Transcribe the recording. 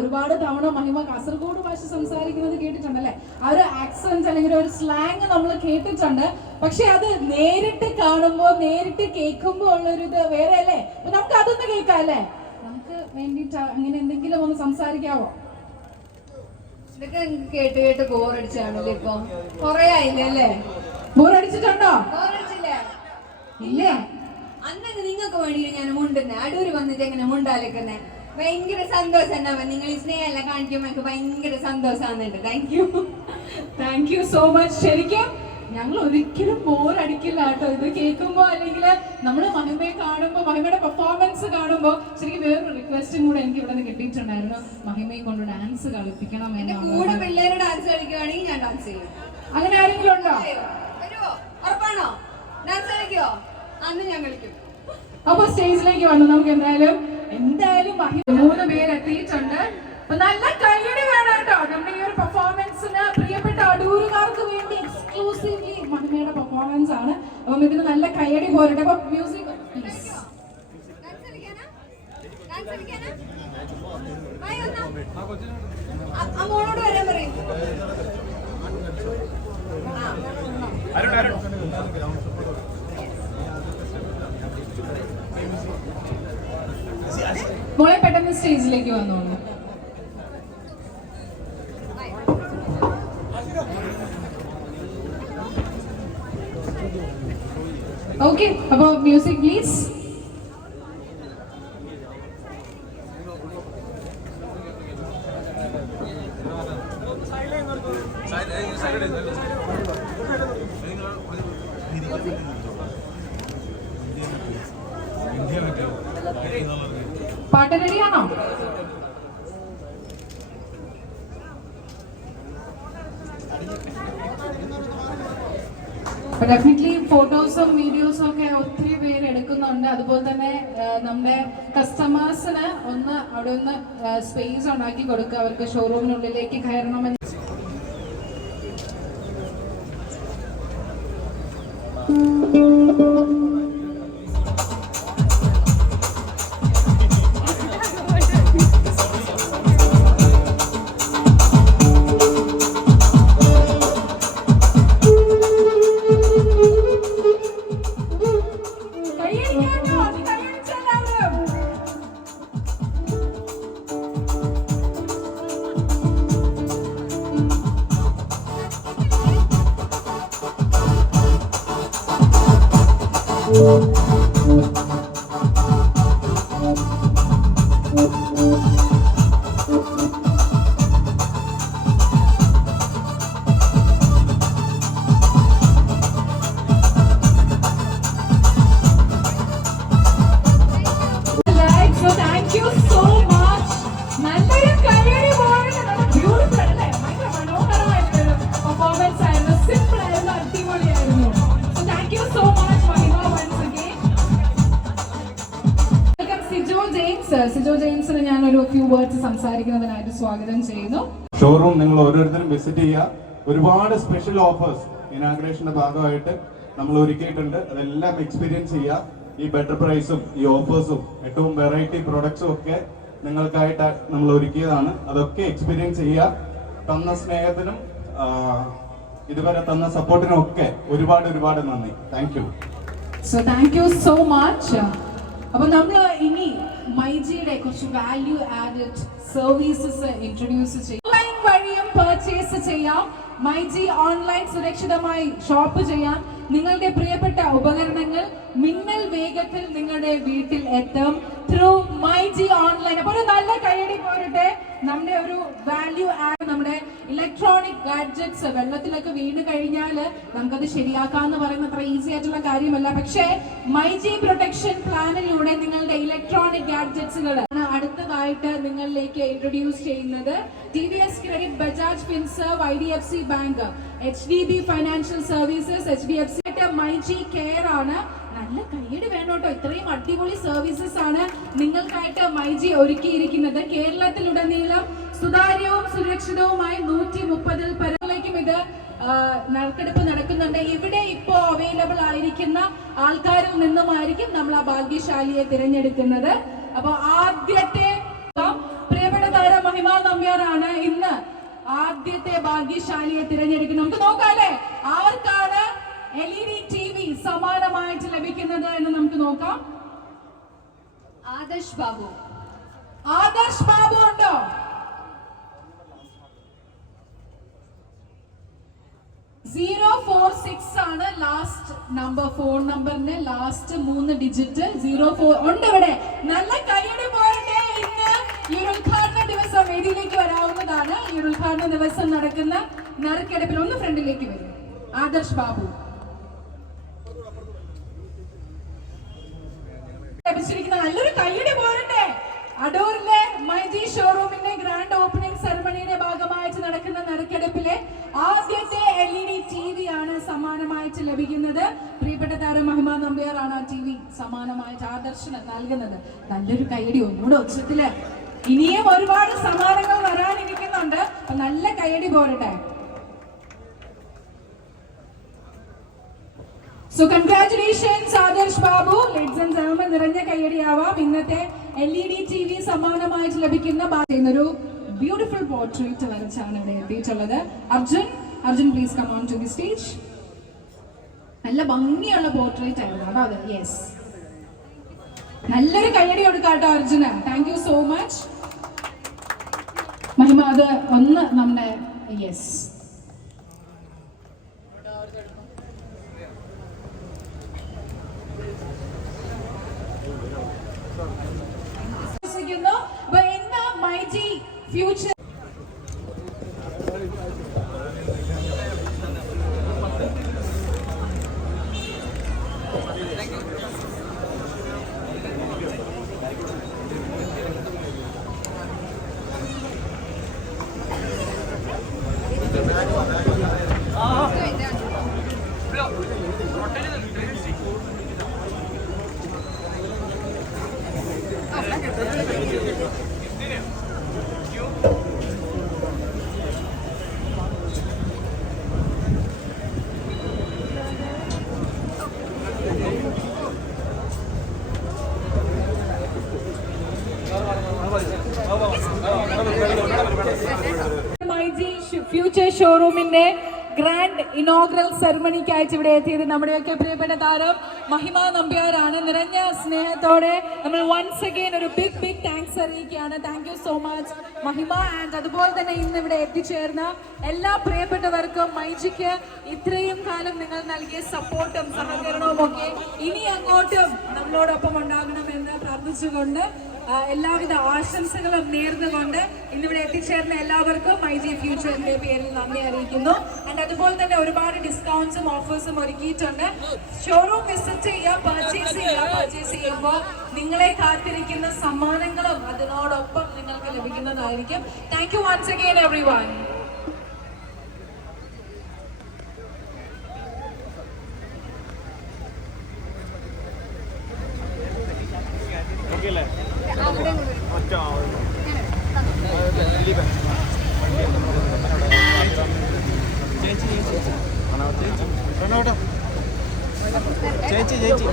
ഒരുപാട് തവണ മഹിമ കാസർഗോഡ് ഭാഷ സംസാരിക്കുന്നത് കേട്ടിട്ടുണ്ടല്ലേ? ആ ഒരു ആക്സെന്റ് അല്ലെങ്കിൽ ഒരു സ്ലാങ് നമ്മൾ കേട്ടിട്ടുണ്ട്. പക്ഷെ അത് നേരിട്ട് കാണുമ്പോൾ നേരിട്ട് കേൾക്കുമ്പോൾ ഉള്ളൊരു ഇത് വേറെ അല്ലേ? അപ്പൊ നമുക്ക് അതൊന്ന് കേൾക്കാം അല്ലേ? നമുക്ക് വേണ്ടിട്ട് അങ്ങനെ എന്തെങ്കിലും ഒന്ന് സംസാരിക്കാവോ? ഇതൊക്കെ കേട്ട് കേട്ട് ബോറടിച്ചാണല്ലേ? ഇപ്പൊ കൊറേ ആയില്ലേ അല്ലേ? ബോറടിച്ചിട്ടുണ്ടോ? ബോറടിച്ചില്ലേ? ഇല്ല. അന്ന് നിങ്ങൾക്ക് വേണ്ടി ഞാൻ മുണ്ടുന്നേ അടൂര് വന്നിട്ട് എങ്ങനെ മുണ്ടാലേക്കുന്നേ ഭയങ്കര സന്തോഷം ഉണ്ടാവും. നിങ്ങൾ ഈ സ്നേഹമെല്ലാം കാണിക്കുമ്പോൾ എനിക്ക് ഭയങ്കര സന്തോഷമാകുന്നുണ്ട്. Thank you so much. ശരിക്കും ഞങ്ങൾ ഒരിക്കലും ബോറടിക്കില്ല കേട്ടോ ഇത് കേൾക്കുമ്പോ. അല്ലെങ്കിൽ നമ്മൾ മഹിമയെ കാണുമ്പോൾ മഹിമയുടെ പെർഫോമൻസ് കാണുമ്പോൾ ശരിക്കും വേറൊരു റിക്വസ്റ്റും കൂടെ എനിക്ക് ഇവിടെ നിന്ന് കിട്ടിയിട്ടുണ്ടായിരുന്നു. മഹിമയെ കൊണ്ട് ഡാൻസ് കളിപ്പിക്കണം എന്ന്. കൂടെ പിള്ളേര് ഡാൻസ് കളിക്കുകയാണെങ്കിൽ ഞാൻ ഡാൻസ് ചെയ്യും. അങ്ങനെ ആരെങ്കിലും ഉണ്ടോ? വരുമോ? ഉറപ്പാണോ? ഡാൻസ് കളിക്കോ? അന്ന് ഞാൻ കളിക്കും. അപ്പൊ സ്റ്റേജിലേക്ക് വന്നു. നമുക്ക് എന്തായാലും 3 പേര് എത്തിയിട്ടുണ്ട്. നല്ല കൈയ്യടി വേണം കേട്ടോ നമ്മുടെ ഈ ഒരു പെർഫോമൻസിന്. പ്രിയപ്പെട്ട അടൂരുകാർക്ക് വേണ്ടി എക്സ്ക്ലൂസീവ്ലി മഹിമയുടെ പെർഫോമൻസ് ആണ്. അപ്പം ഇതിന് നല്ല കൈയ്യടി പോരട്ടെ. അപ്പൊ മ്യൂസിക് അമ്മോളോട് വരാൻ പറയും. മോളെ പെട്ടെന്ന് സ്റ്റേജിലേക്ക് വന്നോളൂ. ഓക്കെ, അപ്പൊ മ്യൂസിക് പ്ലീസ്. പാട്ട് റെഡിയാണോ? ഡെഫിനറ്റ്ലി ഫോട്ടോസും വീഡിയോസും ഒക്കെ ഒത്തിരി പേര് എടുക്കുന്നുണ്ട്. അതുപോലെ തന്നെ നമ്മുടെ കസ്റ്റമേഴ്സിന് അവിടെ ഒന്ന് സ്പേസ് ഉണ്ടാക്കി കൊടുക്കുക. അവർക്ക് ഷോറൂമിനുള്ളിലേക്ക് കയറണമെന്ന്. സിജോ ജെയിംസിന് ഞാൻ ഒരു ഫ്യൂ വേർഡ്സ് സംസാരിക്കുന്നതിനായിട്ട് സ്വാഗതം ചെയ്യുന്നു. ഷോറൂം നിങ്ങൾ ഓരോരുത്തരും വിസിറ്റ് ചെയ്യുക. ഒരുപാട് സ്പെഷ്യൽ ഓഫേഴ്സ് ഇനാഗ്രേഷന്റെ ഭാഗമായിട്ട് നമ്മൾ ഒരുക്കിയിട്ടുണ്ട്. അതെല്ലാം എക്സ്പീരിയൻസ് ചെയ്യുക. ഈ ബെറ്റർ പ്രൈസും ഈ ഓഫേഴ്സും ഏറ്റവും വെറൈറ്റി പ്രൊഡക്ട്സും ഒക്കെ നിങ്ങൾക്കായിട്ട് നമ്മൾ ഒരുക്കിയതാണ്. അതൊക്കെ എക്സ്പീരിയൻസ് ചെയ്യുക. തന്ന സ്നേഹത്തിനും ഇതുവരെ തന്ന സപ്പോർട്ടിനും ഒക്കെ ഒരുപാട് നന്ദി. Thank you so much. അപ്പൊ നമ്മൾ ഇനി മൈജിയുടെ കുറച്ച് വാല്യൂ ആഡഡ് സർവീസസ് ഇൻട്രൊഡ്യൂസ് ചെയ്യും. ഓൺലൈൻ വഴിയും പർച്ചേസ് ചെയ്യാം. മൈജി ഓൺലൈൻ സുരക്ഷിതമായി ഷോപ്പ് ചെയ്യാം. നിങ്ങളുടെ പ്രിയപ്പെട്ട ഉപകരണങ്ങൾ മിന്നൽ വേഗത്തിൽ നിങ്ങളുടെ വീട്ടിൽ എത്തും ത്രൂ മൈജി ഓൺലൈൻ. അപ്പൊ ഒരു നല്ല കൈയടി പോരട്ടെ. നമ്മുടെ ഒരു വാല്യൂ ആഡ് നമ്മുടെ ഇലക്ട്രോണിക് ഗാഡ്ജറ്റ്സ് വെള്ളത്തിലൊക്കെ വീണ് കഴിഞ്ഞാൽ നമുക്കത് ശരിയാക്കാന്ന് പറയുന്ന അത്ര ഈസി ആയിട്ടുള്ള കാര്യമല്ല. പക്ഷേ മൈജി പ്രൊട്ടക്ഷൻ പ്ലാനിലൂടെ നിങ്ങളുടെ ഇലക്ട്രോണിക് ഗാഡ്ജറ്റ്സുകൾ അടുത്തതായിട്ട് നിങ്ങളിലേക്ക് ഇൻട്രൊഡ്യൂസ് ചെയ്യുന്നത് TVS credit, Bajaj Finserv, IDFC bank, HDB financial services, HDFC myG care ആണ്. നല്ല കൈയ്യടി വേണോട്ടോ. ഇത്രയും അടിപൊളി സർവീസസ് ആണ് നിങ്ങൾക്കായിട്ട് മൈജി ഒരുക്കിയിരിക്കുന്നത്. കേരളത്തിലുടനീളം സുതാര്യവും സുരക്ഷിതവുമായി 130 പരങ്ങളിലേക്കും ഇത് നറുക്കെടുപ്പ് നടക്കുന്നുണ്ട്. ഇവിടെ ഇപ്പോ അവൈലബിൾ ആയിരിക്കുന്ന ആൾക്കാരിൽ നിന്നുമായിരിക്കും നമ്മൾ ആ ഭാഗ്യശാലിയെ തിരഞ്ഞെടുക്കുന്നത്. അപ്പൊ ആദ്യത്തെ പ്രിയപ്പെട്ട താരം മഹിമ ആദ്യത്തെ ഭാഗ്യശാലിയെ തിരഞ്ഞെടുക്കുന്നത്. നമുക്ക് നോക്കാം അല്ലേ, ആർക്കാണ് LED TV സമ്മാനമായിട്ട് ലഭിക്കുന്നത് എന്ന് നമുക്ക് നോക്കാം. ആദർശ് ബാബു. ആദർശ് ബാബു ഉണ്ടോ? 046 ആണ് ലാസ്റ്റ് നമ്പർ, ഫോൺ നമ്പറിന്റെ ലാസ്റ്റ് 3 ഡിജിറ്റ് 04 ഉണ്ട് ഇവിടെ. നല്ല കൈയടി പോരട്ടെ. ഇന്ന് ഈ ഉദ്ഘാടന ദിവസം വേദിയിലേക്ക് വരാവുന്നതാണ്. ഈ ഉദ്ഘാടന ദിവസം നടക്കുന്ന നറുക്കെടുപ്പിൽ ഒന്ന് ഫ്രണ്ടിലേക്ക് വരും. ആദർശ് ബാബു ലഭിച്ചിരിക്കുന്ന നല്ലൊരു കൈയടി പോരട്ടെ. അടൂരിലെ മൈജി ഷോറൂമിന്റെ ഗ്രാൻഡ് ഓപ്പണിംഗ് സെറമണിയുടെ ഭാഗമായിട്ട് നടക്കുന്ന നറുക്കെടുപ്പിലെ ആദ്യത്തെ LED TV ആണ് സമ്മാനമായിട്ട് ലഭിക്കുന്നത്. പ്രിയപ്പെട്ട താരം മഹിമ നമ്പ്യാർ ആണ് ആ TV സമ്മാനമായിട്ട് ആദർശന് നൽകുന്നത്. നല്ലൊരു കൈയടി ഒന്നുകൂടെ ഉച്ചത്തില്. ഇനിയും ഒരുപാട് സമ്മാനങ്ങൾ വരാനിരിക്കുന്നുണ്ട്. നല്ല കൈയടി പോരട്ടെ. So congratulations Adarsh Babu. Ladies and gentlemen, നിറഞ്ഞ കൈയടിയാവാം. ഇന്നത്തെ LED TV സമ്മാനമായിട്ട് ലഭിക്കുന്ന ഒരു ബ്യൂട്ടിഫുൾ പോർട്രേറ്റ് വരച്ചാണ് ഇവിടെ എത്തിയിട്ടുള്ളത്. Arjun please come on to the stage. നല്ല ഭംഗിയുള്ള പോർട്രേറ്റ് ആയിരുന്നു കേട്ടോ അത്. യെസ്, നല്ലൊരു കൈയടി കൊടുക്കാട്ടോ അർജുന്. Thank you so much. Mahima അത് ഒന്ന് നമ്മുടെ yes myG future myG future ഷോറൂമിന്റെ ഗ്രാൻഡ് ഇനോഗ്രൽ സെറമണിക്കായിട്ട് ഇവിടെ എത്തിയത് നമ്മുടെയൊക്കെ പ്രിയപ്പെട്ട താരം മഹിമ നമ്പ്യാരാണ്. നിറഞ്ഞ സ്നേഹത്തോടെ നമ്മൾ വൺസ് അഗെയിൻ ഒരു ബിഗ് താങ്ക്സ് അറിയിക്കുകയാണ്. താങ്ക് യു സോ മച്ച് മഹിമ. ആൻഡ് അതുപോലെ തന്നെ ഇന്ന് ഇവിടെ എത്തിച്ചേർന്ന എല്ലാ പ്രിയപ്പെട്ടവർക്കും മൈജിക്ക് ഇത്രയും കാലം നിങ്ങൾ നൽകിയ സപ്പോർട്ടും സഹകരണവും ഒക്കെ ഇനി അങ്ങോട്ടും നമ്മളോടൊപ്പം ഉണ്ടാകണമെന്ന് പ്രാർത്ഥിച്ചുകൊണ്ട് എല്ലാവിധ ആശംസകളും നേർന്നുകൊണ്ട് ഇന്നിവിടെ എത്തിച്ചേർന്ന എല്ലാവർക്കും മൈജി ഫ്യൂച്ചറിന്റെ പേരിൽ നന്ദി അറിയിക്കുന്നു. ആൻഡ് അതുപോലെ തന്നെ ഒരുപാട് ഡിസ്കൗണ്ട്സും ഓഫേഴ്സും ഒരുക്കിയിട്ടുണ്ട്. ഷോറൂം വിസിറ്റ് ചെയ്യുക, പർച്ചേസ് ചെയ്യുമ്പോൾ നിങ്ങളെ കാത്തിരിക്കുന്ന സമ്മാനങ്ങളും അതിനോടൊപ്പം നിങ്ങൾക്ക് ലഭിക്കുന്നതായിരിക്കും. Thank you once again everyone. ചേച്ചി ചേച്ചി